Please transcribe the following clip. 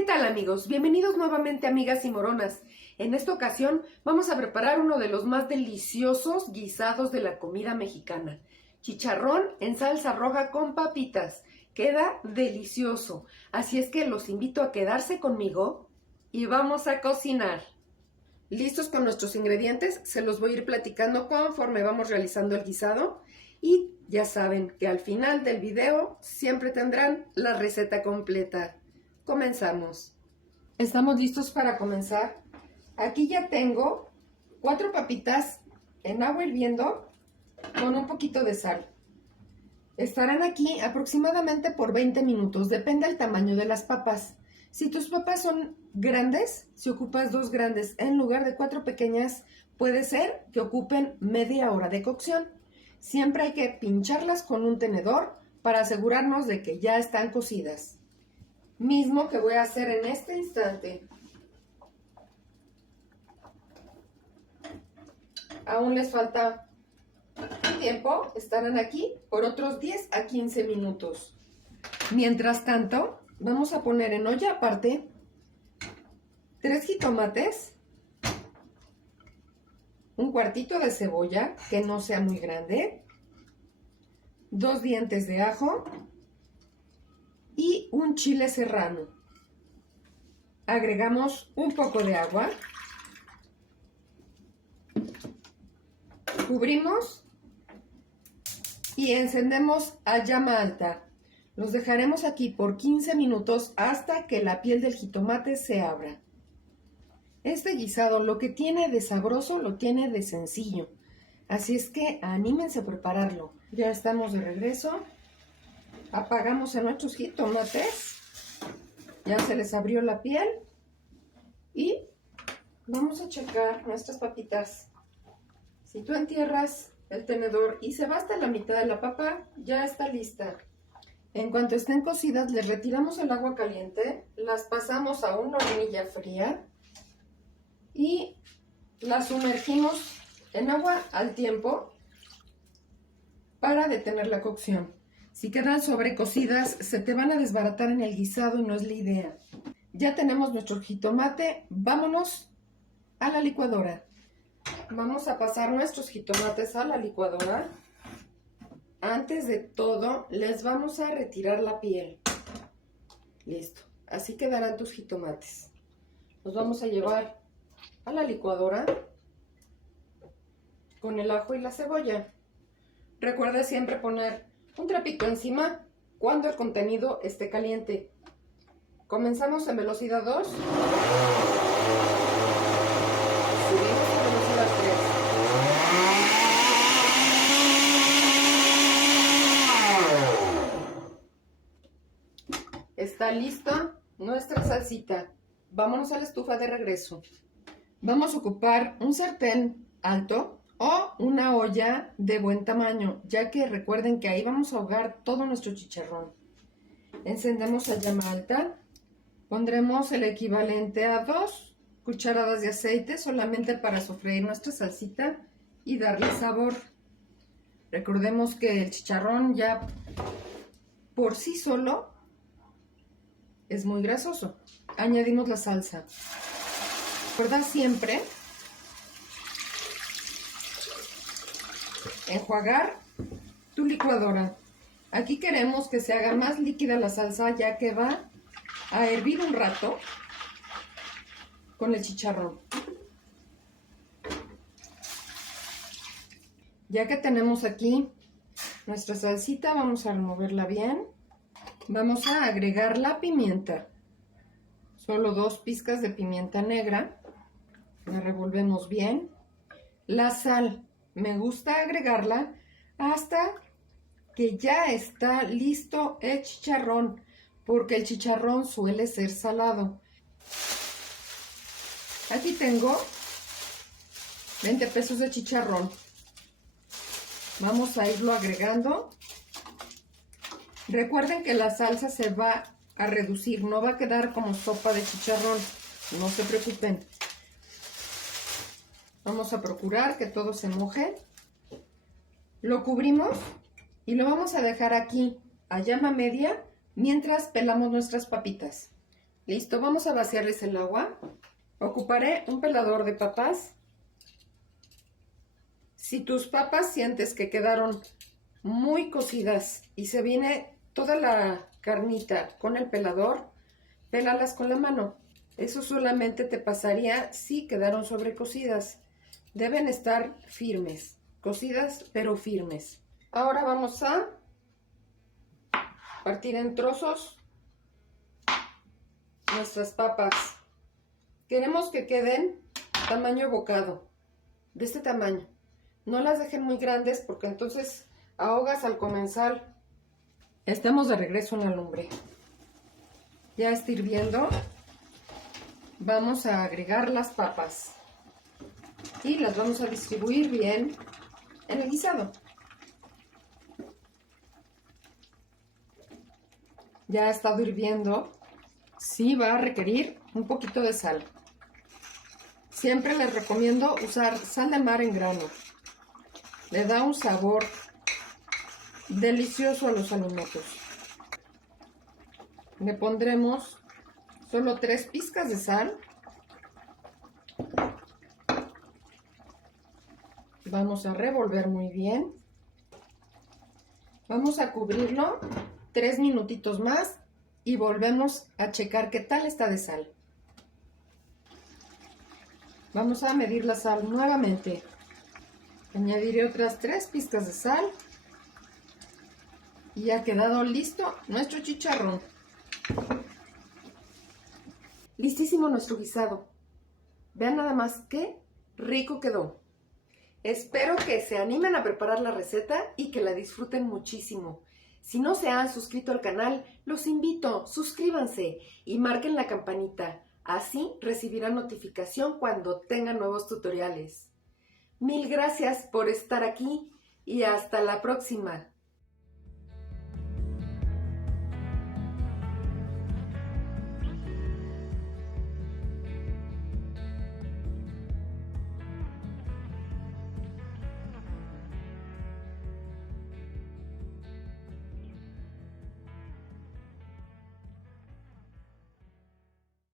¿Qué tal, amigos? Bienvenidos nuevamente, amigas y moronas. En esta ocasión vamos a preparar uno de los más deliciosos guisados de la comida mexicana. Chicharrón en salsa roja con papitas. Queda delicioso. Así es que los invito a quedarse conmigo y vamos a cocinar. Listos con nuestros ingredientes, se los voy a ir platicando conforme vamos realizando el guisado. Y ya saben que al final del video siempre tendrán la receta completa. Comenzamos. Estamos listos para comenzar. Aquí ya tengo 4 papitas en agua hirviendo con un poquito de sal. Estarán aquí aproximadamente por 20 minutos, depende del tamaño de las papas. Si tus papas son grandes, si ocupas 2 grandes en lugar de 4 pequeñas, puede ser que ocupen media hora de cocción. Siempre hay que pincharlas con un tenedor para asegurarnos de que ya están cocidas. Mismo que voy a hacer en este instante. Aún les falta tiempo, estarán aquí por otros 10 a 15 minutos. Mientras tanto, vamos a poner en olla aparte 3 jitomates, un cuartito de cebolla que no sea muy grande, 2 dientes de ajo y un chile serrano. Agregamos un poco de agua, cubrimos y encendemos a llama alta. Los dejaremos aquí por 15 minutos hasta que la piel del jitomate se abra. Este guisado lo que tiene de sabroso lo tiene de sencillo, así es que anímense a prepararlo. Ya estamos de regreso. Apagamos a nuestros jitomates, ya se les abrió la piel y vamos a checar nuestras papitas. Si tú entierras el tenedor y se va hasta la mitad de la papa, ya está lista. En cuanto estén cocidas, les retiramos el agua caliente, las pasamos a una hornilla fría y las sumergimos en agua al tiempo para detener la cocción. Si quedan sobrecocidas, se te van a desbaratar en el guisado y no es la idea. Ya tenemos nuestro jitomate, vámonos a la licuadora. Vamos a pasar nuestros jitomates a la licuadora. Antes de todo, les vamos a retirar la piel. Listo, así quedarán tus jitomates. Los vamos a llevar a la licuadora con el ajo y la cebolla. Recuerda siempre poner un trapito encima cuando el contenido esté caliente. Comenzamos en velocidad 2. Subimos a velocidad 3. Está lista nuestra salsita. Vámonos a la estufa de regreso. Vamos a ocupar un sartén alto o una olla de buen tamaño, ya que recuerden que ahí vamos a ahogar todo nuestro chicharrón. Encendemos a llama alta, pondremos el equivalente a 2 cucharadas de aceite solamente para sofreír nuestra salsita y darle sabor. Recordemos que el chicharrón ya por sí solo es muy grasoso. Añadimos la salsa. Recuerda siempre enjuagar tu licuadora. Aquí queremos que se haga más líquida la salsa, ya que va a hervir un rato con el chicharrón. Ya que tenemos aquí nuestra salsita, vamos a removerla bien. Vamos a agregar la pimienta. Solo 2 pizcas de pimienta negra. La revolvemos bien. La sal. Me gusta agregarla hasta que ya está listo el chicharrón, porque el chicharrón suele ser salado. Aquí tengo 20 pesos de chicharrón. Vamos a irlo agregando. Recuerden que la salsa se va a reducir, no va a quedar como sopa de chicharrón, no se preocupen. Vamos a procurar que todo se moje. Lo cubrimos y lo vamos a dejar aquí a llama media mientras pelamos nuestras papitas. Listo, vamos a vaciarles el agua. Ocuparé un pelador de papas. Si tus papas sientes que quedaron muy cocidas y se viene toda la carnita con el pelador, pélalas con la mano. Eso solamente te pasaría si quedaron sobrecocidas. Deben estar firmes, cocidas pero firmes. Ahora vamos a partir en trozos nuestras papas. Queremos que queden tamaño bocado, de este tamaño. No las dejen muy grandes porque entonces ahogas al comensal. Estamos de regreso en la lumbre. Ya está hirviendo. Vamos a agregar las papas y las vamos a distribuir bien en el guisado. Ya ha estado hirviendo. Sí va a requerir un poquito de sal. Siempre les recomiendo usar sal de mar en grano. Le da un sabor delicioso a los alimentos. Le pondremos solo 3 pizcas de sal. Vamos a revolver muy bien. Vamos a cubrirlo 3 minutitos más y volvemos a checar qué tal está de sal. Vamos a medir la sal nuevamente. Añadiré otras 3 pizcas de sal. Y ha quedado listo nuestro chicharrón. Listísimo nuestro guisado. Vean nada más qué rico quedó. Espero que se animen a preparar la receta y que la disfruten muchísimo. Si no se han suscrito al canal, los invito, suscríbanse y marquen la campanita. Así recibirán notificación cuando tengan nuevos tutoriales. Mil gracias por estar aquí y hasta la próxima.